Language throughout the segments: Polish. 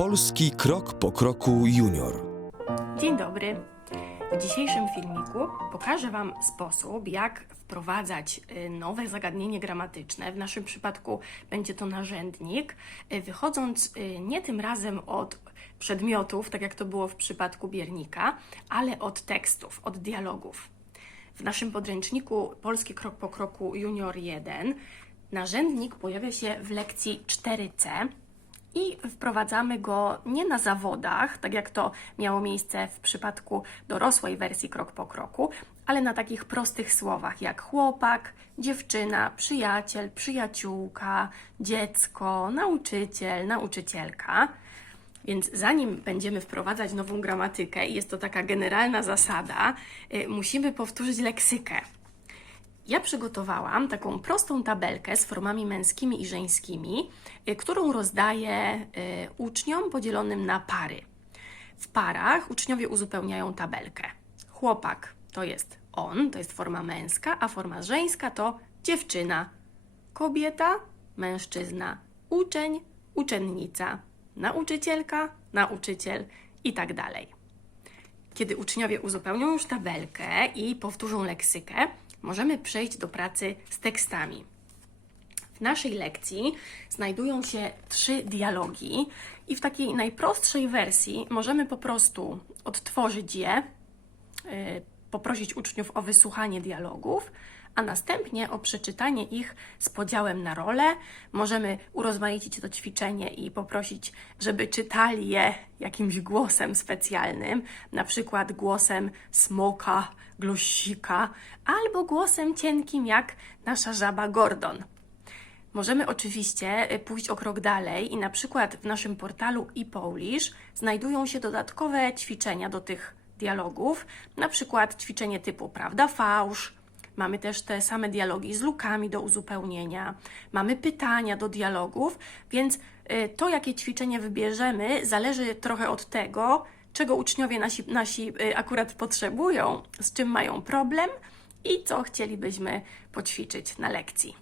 Polski krok po kroku junior. Dzień dobry. W dzisiejszym filmiku pokażę Wam sposób, jak wprowadzać y, nowe zagadnienie gramatyczne. W naszym przypadku będzie to narzędnik, y, wychodząc y, nie tym razem od przedmiotów, tak jak to było w przypadku biernika, ale od tekstów, od dialogów. W naszym podręczniku Polski Krok po Kroku Junior 1 narzędnik pojawia się w lekcji 4c i wprowadzamy go nie na zawodach, tak jak to miało miejsce w przypadku dorosłej wersji Krok po Kroku, ale na takich prostych słowach jak chłopak, dziewczyna, przyjaciel, przyjaciółka, dziecko, nauczyciel, nauczycielka. Więc zanim będziemy wprowadzać nową gramatykę, jest to taka generalna zasada, y, musimy powtórzyć leksykę. Ja przygotowałam taką prostą tabelkę z formami męskimi i żeńskimi, y, którą rozdaję y, uczniom podzielonym na pary. W parach uczniowie uzupełniają tabelkę. Chłopak to jest on, to jest forma męska, a forma żeńska to dziewczyna, kobieta, mężczyzna, uczeń, uczennica, nauczycielka, nauczyciel i tak dalej. Kiedy uczniowie uzupełnią już tabelkę i powtórzą leksykę, możemy przejść do pracy z tekstami. W naszej lekcji znajdują się trzy dialogi, i w takiej najprostszej wersji możemy po prostu odtworzyć je, yy, poprosić uczniów o wysłuchanie dialogów, a następnie o przeczytanie ich z podziałem na role. Możemy urozmaicić to ćwiczenie i poprosić, żeby czytali je jakimś głosem specjalnym, na przykład głosem smoka, glosika, albo głosem cienkim jak nasza żaba Gordon. Możemy oczywiście y, pójść o krok dalej i na przykład w naszym portalu ePolish znajdują się dodatkowe ćwiczenia do tych dialogów, na przykład ćwiczenie typu prawda, fałsz. Mamy też te same dialogi z lukami do uzupełnienia, mamy pytania do dialogów, więc y, to, jakie ćwiczenie wybierzemy, zależy trochę od tego, czego uczniowie nasi, nasi y, akurat potrzebują, z czym mają problem i co chcielibyśmy poćwiczyć na lekcji.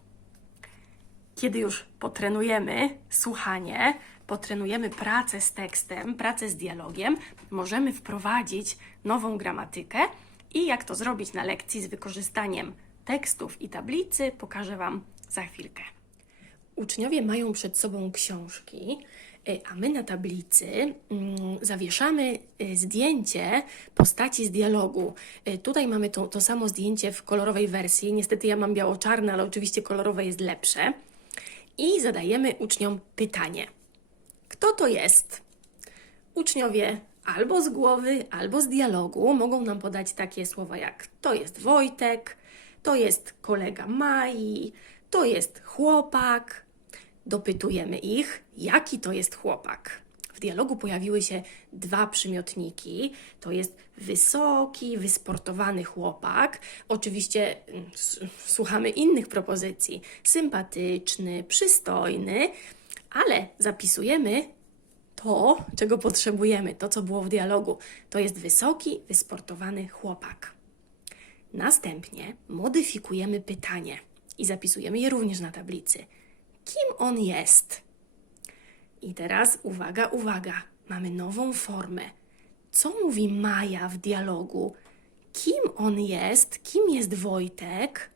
Kiedy już potrenujemy słuchanie, potrenujemy pracę z tekstem, pracę z dialogiem, możemy wprowadzić nową gramatykę i jak to zrobić na lekcji z wykorzystaniem tekstów i tablicy, pokażę Wam za chwilkę. Uczniowie mają przed sobą książki, a my na tablicy mm, zawieszamy y, zdjęcie postaci z dialogu. Y, Tutaj mamy to, to samo zdjęcie w kolorowej wersji. Niestety ja mam biało-czarne, ale oczywiście kolorowe jest lepsze. I zadajemy uczniom pytanie: Kto to jest? Uczniowie albo z głowy, albo z dialogu mogą nam podać takie słowa jak to jest Wojtek, to jest kolega Mai, to jest chłopak. Dopytujemy ich, jaki to jest chłopak. W dialogu pojawiły się dwa przymiotniki. To jest wysoki, wysportowany chłopak. Oczywiście mm, słuchamy innych propozycji. Sympatyczny, przystojny, ale zapisujemy to, czego potrzebujemy, to, co było w dialogu. To jest wysoki, wysportowany chłopak. Następnie modyfikujemy pytanie i zapisujemy je również na tablicy. Kim on jest? I teraz uwaga, uwaga, mamy nową formę. Co mówi Maja w dialogu? Kim on jest? Kim jest Wojtek?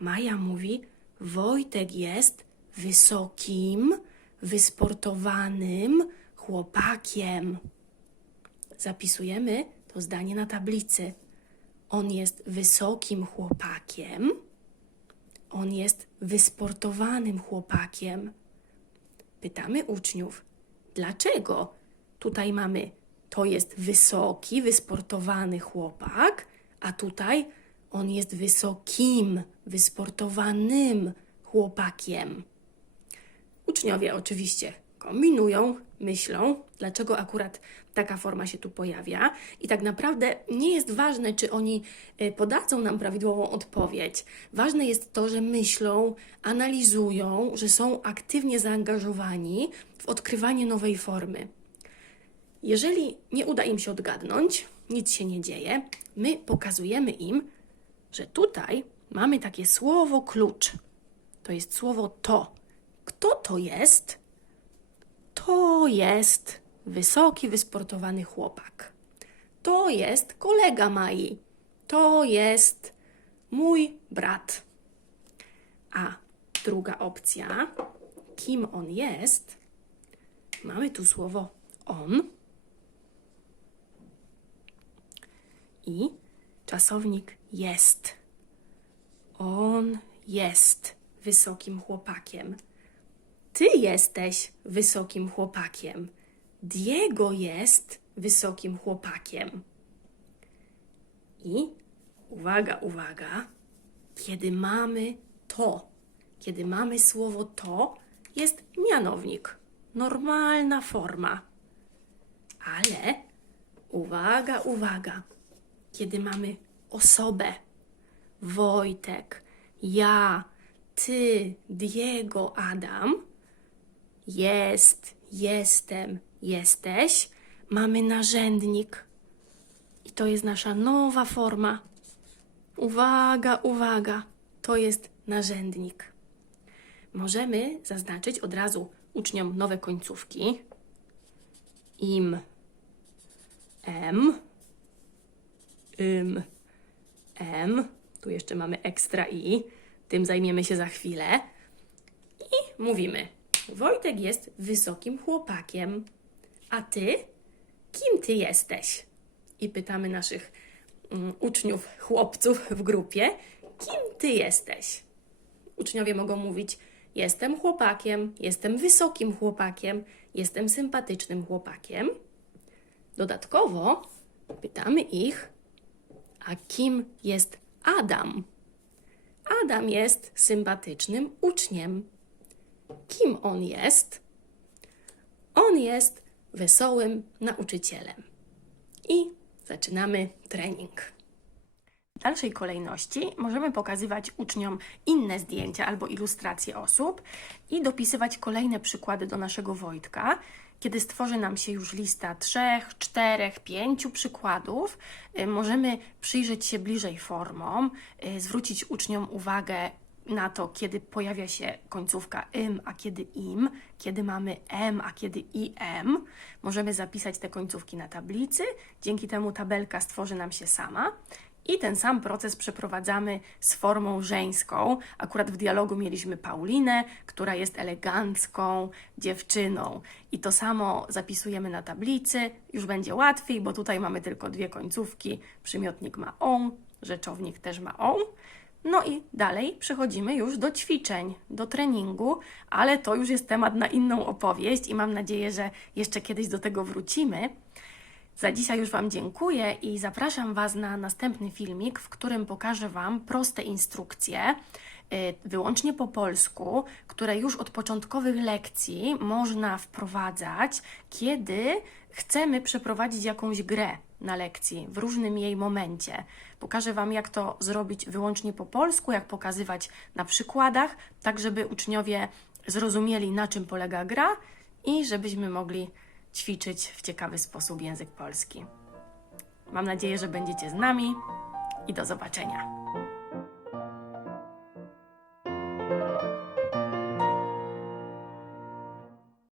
Maja mówi: Wojtek jest wysokim, wysportowanym chłopakiem. Zapisujemy to zdanie na tablicy. On jest wysokim chłopakiem. On jest wysportowanym chłopakiem. Pytamy uczniów, dlaczego tutaj mamy to jest wysoki, wysportowany chłopak, a tutaj on jest wysokim, wysportowanym chłopakiem. Uczniowie oczywiście kombinują, myślą, dlaczego akurat taka forma się tu pojawia, i tak naprawdę nie jest ważne, czy oni y, podadzą nam prawidłową odpowiedź. Ważne jest to, że myślą, analizują, że są aktywnie zaangażowani w odkrywanie nowej formy. Jeżeli nie uda im się odgadnąć, nic się nie dzieje, my pokazujemy im, że tutaj mamy takie słowo klucz. To jest słowo to. Kto to jest? To jest wysoki, wysportowany chłopak. To jest kolega Mai. To jest mój brat. A druga opcja, kim on jest, mamy tu słowo on i czasownik jest. On jest wysokim chłopakiem. Ty jesteś wysokim chłopakiem. Diego jest wysokim chłopakiem. I uwaga, uwaga, kiedy mamy to, kiedy mamy słowo to, jest mianownik, normalna forma. Ale uwaga, uwaga, kiedy mamy osobę, Wojtek, ja, ty, Diego, Adam, jest, jestem, jesteś, mamy narzędnik. I to jest nasza nowa forma. Uwaga, uwaga, to jest narzędnik. Możemy zaznaczyć od razu uczniom nowe końcówki. Im, em, ym, em. Tu jeszcze mamy ekstra i. Tym zajmiemy się za chwilę. I mówimy: Wojtek jest wysokim chłopakiem. A ty? Kim ty jesteś? I pytamy naszych mm, uczniów, chłopców w grupie: Kim ty jesteś? Uczniowie mogą mówić: Jestem chłopakiem, jestem wysokim chłopakiem, jestem sympatycznym chłopakiem. Dodatkowo pytamy ich: A kim jest Adam? Adam jest sympatycznym uczniem. Kim on jest? On jest wesołym nauczycielem. I zaczynamy trening. W dalszej kolejności możemy pokazywać uczniom inne zdjęcia albo ilustracje osób i dopisywać kolejne przykłady do naszego Wojtka. Kiedy stworzy nam się już lista trzech, czterech, pięciu przykładów, y, możemy przyjrzeć się bliżej formom, y, zwrócić uczniom uwagę na to, kiedy pojawia się końcówka ym, a kiedy im, kiedy mamy m, a kiedy im. Możemy zapisać te końcówki na tablicy, dzięki temu tabelka stworzy nam się sama. I ten sam proces przeprowadzamy z formą żeńską. Akurat w dialogu mieliśmy Paulinę, która jest elegancką dziewczyną. I to samo zapisujemy na tablicy. Już będzie łatwiej, bo tutaj mamy tylko dwie końcówki. Przymiotnik ma on, rzeczownik też ma on. No i dalej przechodzimy już do ćwiczeń, do treningu, ale to już jest temat na inną opowieść i mam nadzieję, że jeszcze kiedyś do tego wrócimy. Za dzisiaj już Wam dziękuję i zapraszam Was na następny filmik, w którym pokażę Wam proste instrukcje, y, wyłącznie po polsku, które już od początkowych lekcji można wprowadzać, kiedy chcemy przeprowadzić jakąś grę na lekcji w różnym jej momencie. Pokażę Wam, jak to zrobić wyłącznie po polsku, jak pokazywać na przykładach, tak żeby uczniowie zrozumieli, na czym polega gra i żebyśmy mogli ćwiczyć w ciekawy sposób język polski. Mam nadzieję, że będziecie z nami i do zobaczenia.